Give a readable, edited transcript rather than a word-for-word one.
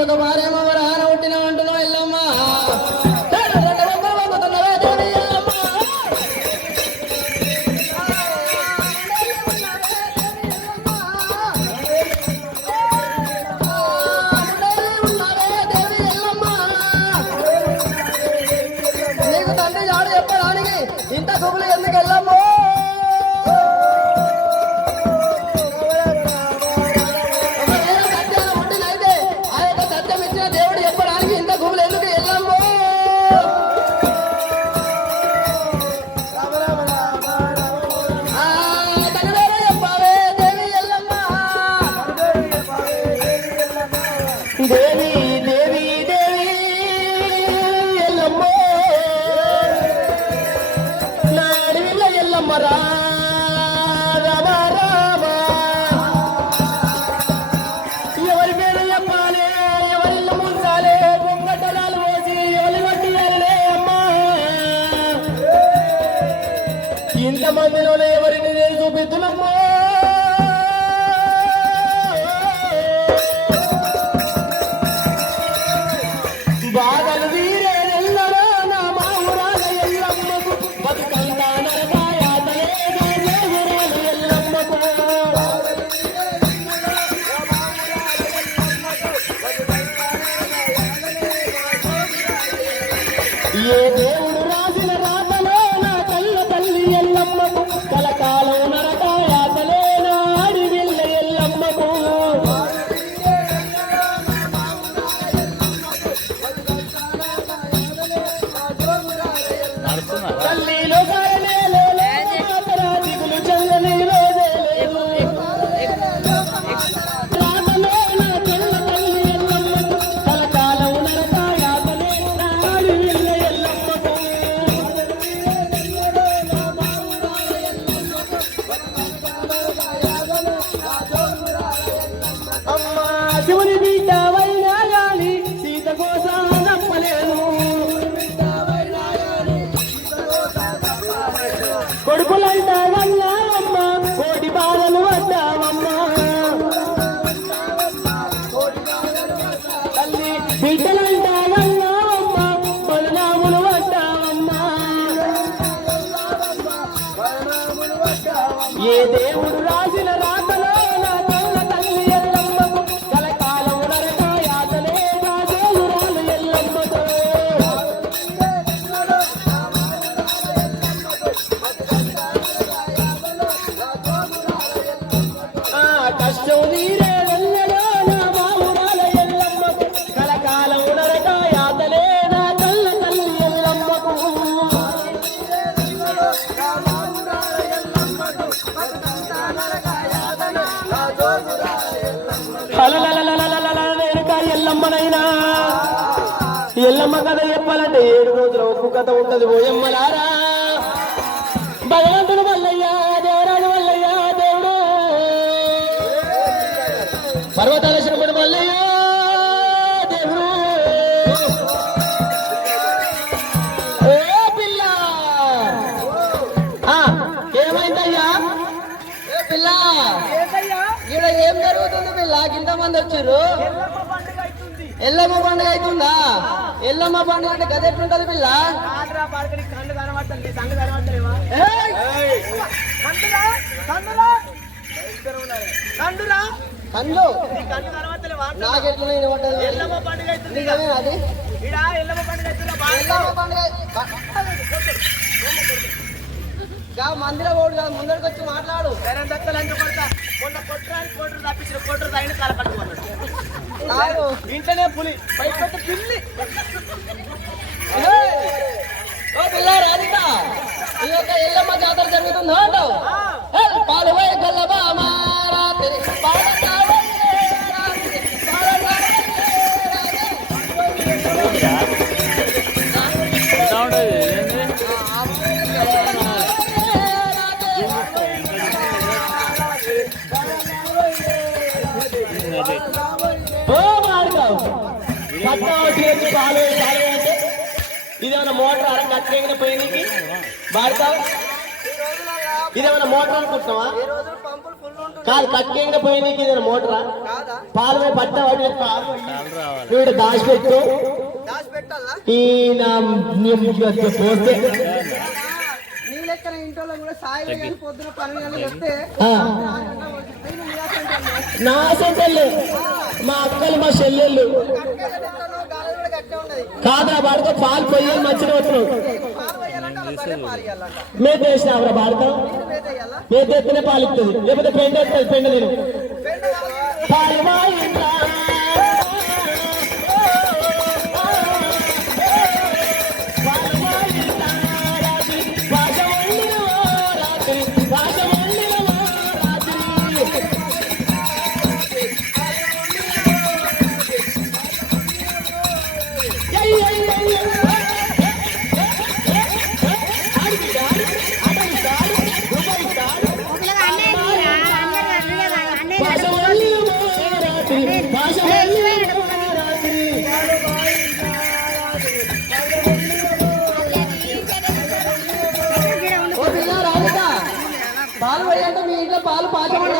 ఒక భార్యమ్మ రాన పుట్టిన అంటున్నావు ఎల్లమ్మ నీకు తండ్రి జాడు చెప్పడానికి ఇంత గుబులు ఎందుకు వెళ్ళమ్మో దేవి దేవి దేవి ఎల్లమ్మ నా అడవిలో ఎల్లమ్మ రామ రామ ఎవరి పేరు చెప్పాలి ఎవరిల్లు ముందాలి పొంగటలాలు పోసి ఎవరి వడ్డీయాలే అమ్మా ఇంతమందిలోనే ఎవరిని నేను చూపిస్తున్నామ్మా బాధలు వీరే ఎల్లరా నా మావురాల ఎల్లమ్మకు బతుకంతా నరకాయాతలేగా దేవురాల ఎల్లమ్మకు ఏ దేవుడు రాసిన రాతలో నా కళ్ళ తల్లి ఎల్లమ్మకు కలకాలం నరకాయాతలే నా అడివిల్ల ఎల్లమ్మకు తల్లిలో కాయలేలో దిగులు చల్లని రోజేలేవు రామలో నా తెల్ల తల్లి ఎల్లమ్మకు కలకాలం నరకాయాతలే నాడి విల్ల ఎల్లమ్మకు అమ్మా శివుని బిడ్డ వైనా గాని సీత కోసం నమ్మలేను కొడుకులంటావన్నా అమ్మ కోటి బాధలు పడ్డావమ్మా తల్లి బిడ్డలంటావన్నా అమ్మ బలనాములు పడ్డావమ్మా ఏ దేవుడు రాసిన రాతలో నా కళ్ళ తల్లి ఎల్లమ్మకు కలకాలం నరకాయాతలే నా దేవురాలు ఎల్లమ్మకు కష్టం నీరే వెళ్ళలో నా మావురాల ఎల్లమ్మకు కలకాలం నరకాయాతలే నా కళ్ళ తల్లి ఎల్లమ్మకు వెనుక ఎల్లమ్మనైనా ఎల్లమ్మ కథ చెప్పాలంటే 7 రోజుల ఒప్పు కథ ఉంటది ఓయమ్మలారా భగవంతుడు మల్లయ్యా దేవరాజు మల్లయ్యా దేవుడు పర్వతాల శిరపుడు మల్లయ్యా దేవుడు ఓ పిల్ల ఏమైందయ్యా ఏ పిల్ల ఇక్కడ ఏం జరుగుతుంది పిల్ల ఇంతమంది వచ్చారు ఎల్లమ్మ పండుగ అవుతుందా ఎల్లమ్మ పండుగ అంటే గది ఎట్లుంటది పిల్ల కళ్ళు నాకెట్లా ఎల్లమ్మ పండుగ అది ఎల్లమ్మ పండుగ మందిలో ఓడు కాదు ముందరికి వచ్చి మాట్లాడు ఇంట్లోనే పులి బయట పిల్లి ఓ పిల్ల రాధిక ఈ యొక్క ఎల్లమ్మ జాతర జరుగుతుందో అంటావు పాలు పోయి గల్లబా ఇదేమన్నా మోటార్ అర కట్టేగిన పోయినకి బాడతావు ఇదేమన్నా మోటార్ అనుకుంటున్నావా కాదు కట్టేంగా పోయి నీకు ఇది మోటరా కాదా పాలు పోయి పట్ట వాడి పాలు వీడు దాచిపెట్టు దాచి పెట్టాలా ఈ నా పోస్తే నీ లెక్కన ఇంట్లో కూడా సాయిలు కానీ పొద్దున 12 గంటలకు వస్తే నా సెంటర్లు మా అక్కలు మా చెల్లెళ్ళు కాదా వాడితో పాలు పోయాలి మంచిగా వస్తున్నావు మేము వేసినావురా భారతం మేము ఎత్తునే పాలు ఇస్తుంది లేకపోతే పెండ ఎత్తుంది పెండ నేను పాలు వాయిందా. పాలు పోయంటే మీ ఇంట్లో పాలు పాచమండి